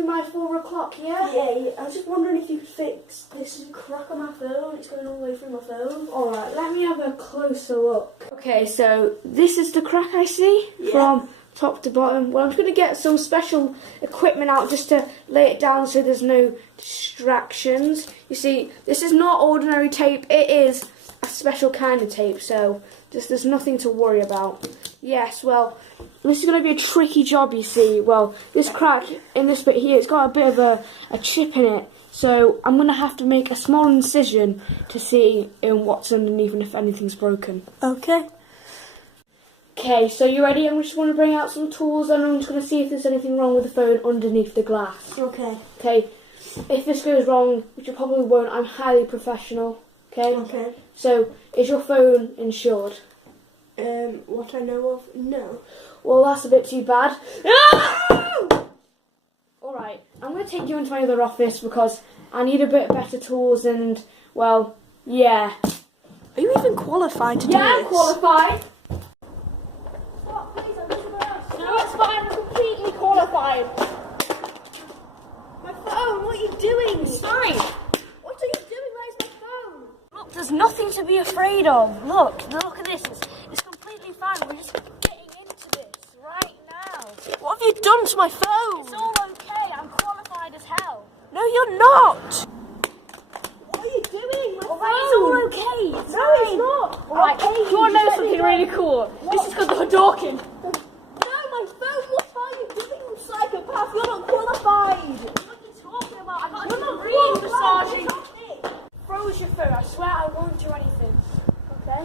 through my 4 o'clock, yeah? Yeah, I was just wondering if you could fix this crack on my phone. It's going all the way through my phone. Alright, let me have a closer look. Okay, so this is the crack I see from top to bottom. Well, I'm going to get some special equipment out just to lay it down so there's no distractions. You see, this is not ordinary tape. It is a special kind of tape, so there's nothing to worry about. Yes, well, this is going to be a tricky job, you see. Well, this crack in this bit here, it's got a bit of a chip in it. So I'm going to have to make a small incision to see what's underneath and if anything's broken. Okay. Okay, so you ready? I just want to bring out some tools and I'm just going to see if there's anything wrong with the phone underneath the glass. Okay. Okay, if this goes wrong, which it probably won't, I'm highly professional. Okay? Okay. So, is your phone insured? What I know of, no. Well, that's a bit too bad. Alright, I'm going to take you into my other office because I need a bit better tools and, well, yeah. Are you even qualified to do this? Yeah, I'm qualified. Stop, please, I'm just going to... No, it's fine, I'm completely qualified. My phone, what are you doing? It's fine. What are you doing? Where's my phone? Look, there's nothing to be afraid of. Look at this. It's completely fine. We're just getting into this right now. What have you done to my phone? It's all okay. I'm qualified as hell. No, you're not. What are you doing? My phone. It's all okay. It's No, fine. it's not. Alright, Okay, do you want to know just let something me go. really cool? What? This is called the Hadouken. No, my phone. What are you doing, you psychopath? You're not qualified. What are you talking about? I got You're a not degree in qualified. massaging. Get off me. Froze your phone. I swear I won't do anything. Okay?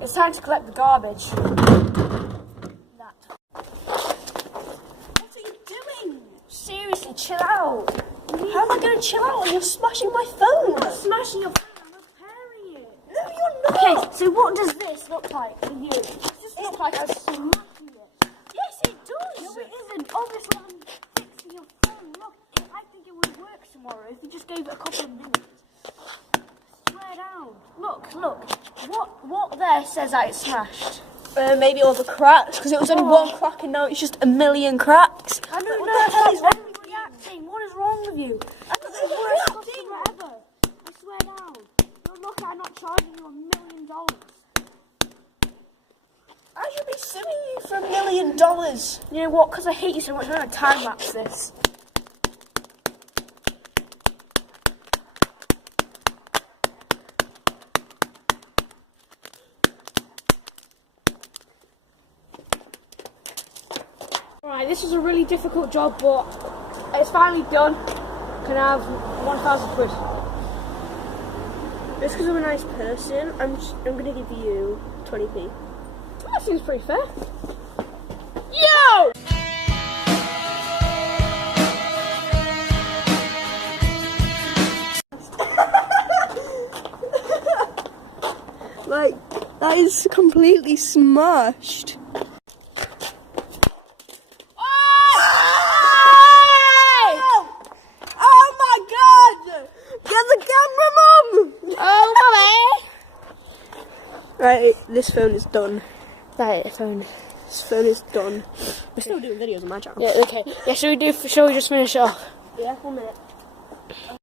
It's time to collect the garbage. That. What are you doing? Seriously, chill out. How am I going to chill out when you're smashing my phone? I'm not smashing your phone. I'm repairing it. No, you're not. Okay, so what does this look like for you? Does this look like I'm smashing it? Yes, it does. No, it isn't. Obviously, I'm fixing your phone. Look, I think it would work tomorrow if you just gave it a couple of minutes. Swear down. Look. What there says that it's smashed? Maybe all the cracks, because it was only one crack and now it's just a million cracks. I don't What know. the hell is wrong Stop reacting. What is wrong with you? I'm This is the worst not customer ever. I swear down. You're lucky I'm not charging you $1 million. I should be suing you for $1 million. You know what? Because I hate you so much, I'm going to time lapse this. Alright, this was a really difficult job, but it's finally done. Can I have 1,000 quid? Just because I'm a nice person, I'm going to give you 20p. That seems pretty fair. Yo! Like, that is completely smashed. Oh my god! Get the camera, Mum! Oh, mommy! Right, this phone is done. That phone. This phone is done. We're still doing videos on my channel. Yeah, okay. Yeah, shall we just finish it off? Yeah, 1 minute.